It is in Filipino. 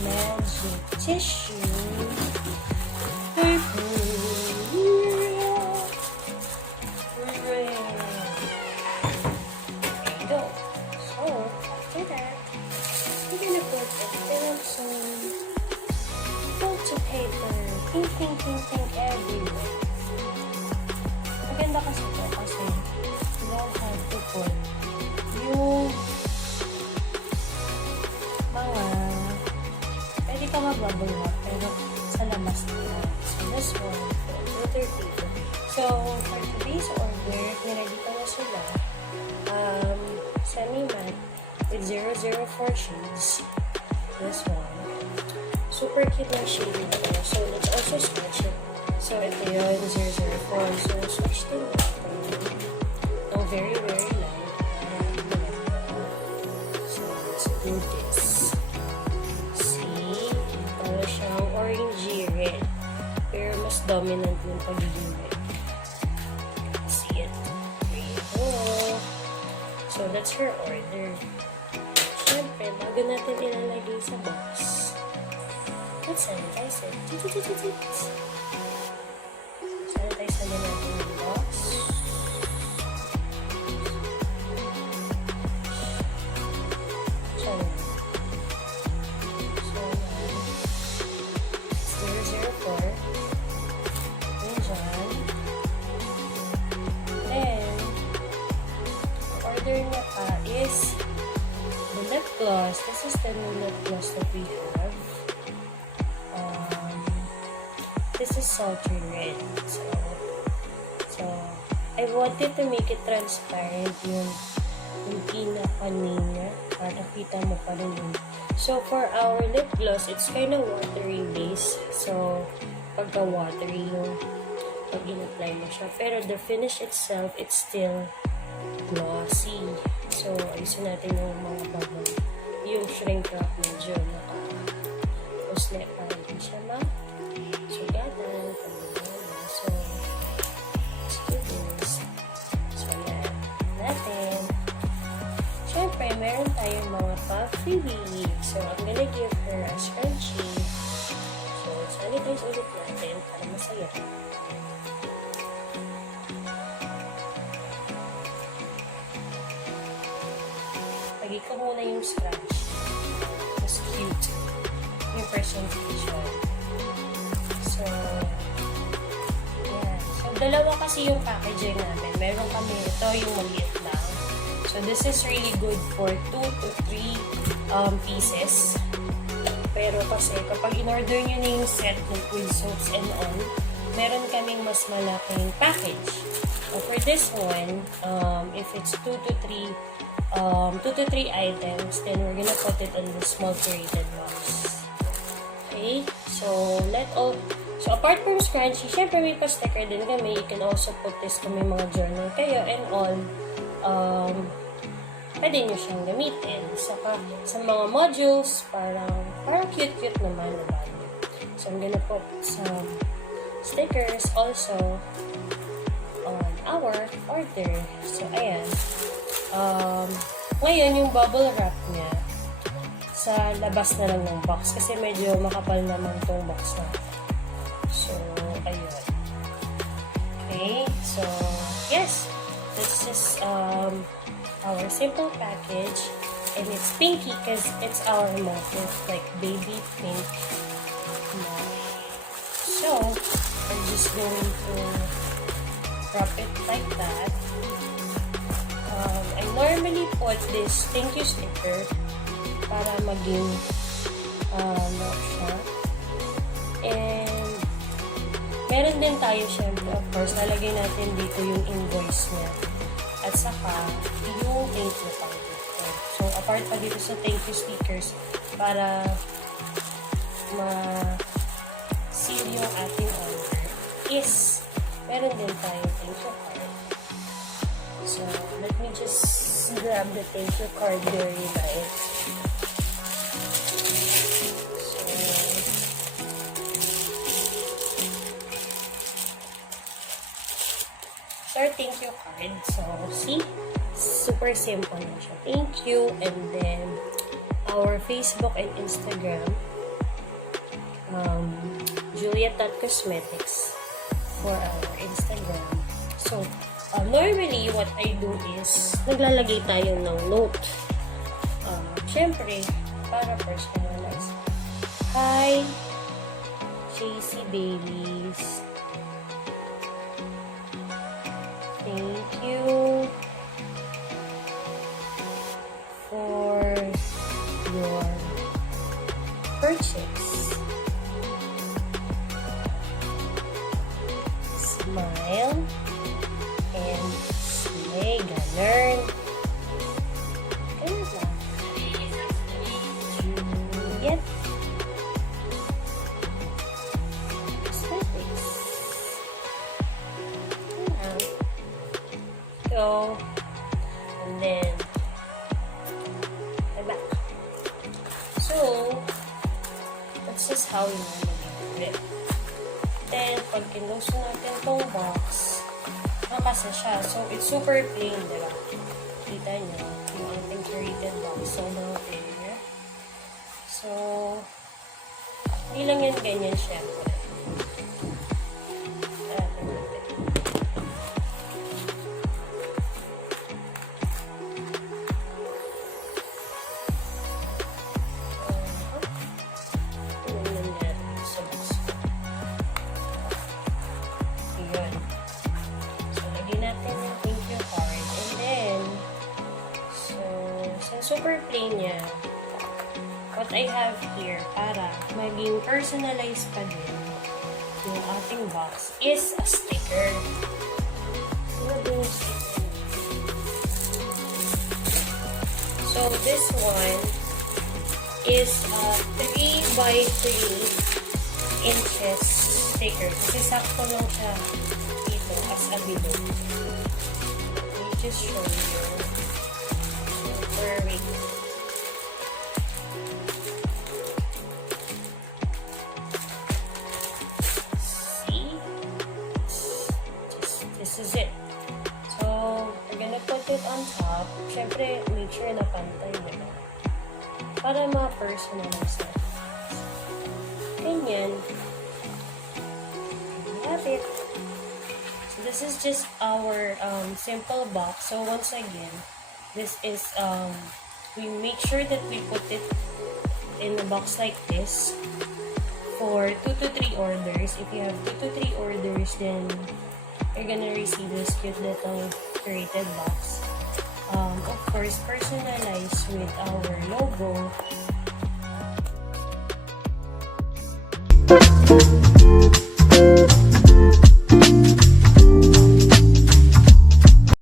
Magic tissue. There you go. So, after that, we're gonna put a film some photo paper. Pink, pink, pink, pink everywhere. Maganda kasi ito kasi you don't have to put yung mga pwede ka mag-bubble wrap pero sa labas nila. So, this one, glitter paper. So, for today's order, niready ko na sila. Semi-matte with 004 shades. This one. Super cute na shade nito. So, let's also swatch it. So, ito yun, 004. So, swatch din natin. Oh, very, very light. So, let's do this. See? Para siyang orangey red. Pero mas dominant yung pagiging red. See it? There you go. So, that's her order. Siyempre, bago natin ilalagay sa box, let's sanitize it. Sanitize na natin yung box. So, 004. Yun dyan. Then, order niya pa is the lip gloss. This is the new lip gloss that we have. This is sultry red. So I wanted to make it transparent yung pinaka-name niya para kita mo pa rin yun. So for our lip gloss, it's kind of watery base. So pagka-watery yung pag in-apply mo siya. Pero the finish itself, it's still glossy. So ayusin natin yung mga bubble. Yung shrink wrap medyo naka-usle pa rin siya sugatan. So let's do this. So yan natin. Siyempre, meron tayong mga puffy weave. So I'm gonna give her a scrunchie. So sanitize ulit natin para masaya. Lagi ko muna yung scrunch. Mas cute. Yung presentation. So, yeah. So, dalawa kasi yung packaging namin. Meron kami ito, yung maliit lang. So, this is really good for 2 to 3 pieces. Pero kasi, kapag in-order nyo na yung set with soaps and all, meron kaming mas malaking package. For this one, if it's 2 to 3 items, then we're gonna put it in the small curated box. Okay? So, so apart from scrunchie, syempre may pa-sticker din kami. You can also put this kung may mga journal kayo and all. Pwede nyo siyang gamitin. Saka, sa mga modules, parang cute-cute naman. Diba? So, I'm gonna put some stickers also on our order. So, ayan. Ngayon, yung bubble wrap niya, sa labas na lang ng box. Kasi medyo makapal naman itong box na. So, ayun. Okay. So, yes. This is our simple package. And it's pinky because it's our motif. Like baby pink. So, I'm just going to wrap it like that. I normally put this thank you sticker para maging lock siya. And Meron din tayo, syempre, of course, lalagay natin dito yung invoice niya. At saka, yung thank you pa dito. So, apart pa dito sa thank you stickers, para ma-seal yung ating order, is, meron din tayo thank you card. So, let me just grab the thank you card very light. Our thank you card. So, see? Super simple na siya. Thank you. And then, our Facebook and Instagram. Juliet.cosmetics for our Instagram. So, normally, what I do is, naglalagay tayo ng note. Siyempre, para personalize. Hi, JC Babies. Thank you for your purchase. Smile and slay, ganun. Ganun lang. Juliet. Cosmetics. So, and then, I'm back. So, that's just how you do it. Then, pag kinlose natin tong box, nakasa siya. So, it's super plain, diba? Kita nyo, yung ating curated box. So, mga plain. So, hindi lang yan ganyan, syempre. Super plain niya. What I have here para maging personalized pa din yung ating box is a sticker. Ano sticker? So this one is a 3x3 inches sticker. Kasi sakto lang siya dito as a below. Let me just show you. See? This is it. So, we're gonna put it on top. Syempre, make sure na pantay, diba? Para ma-personalize na. Ganyan. We have it. So, this is just our simple box. So, once again, this is, we make sure that we put it in a box like this for 2 to 3 orders. If you have 2 to 3 orders, then you're gonna receive this cute little curated box. Of course, personalized with our logo.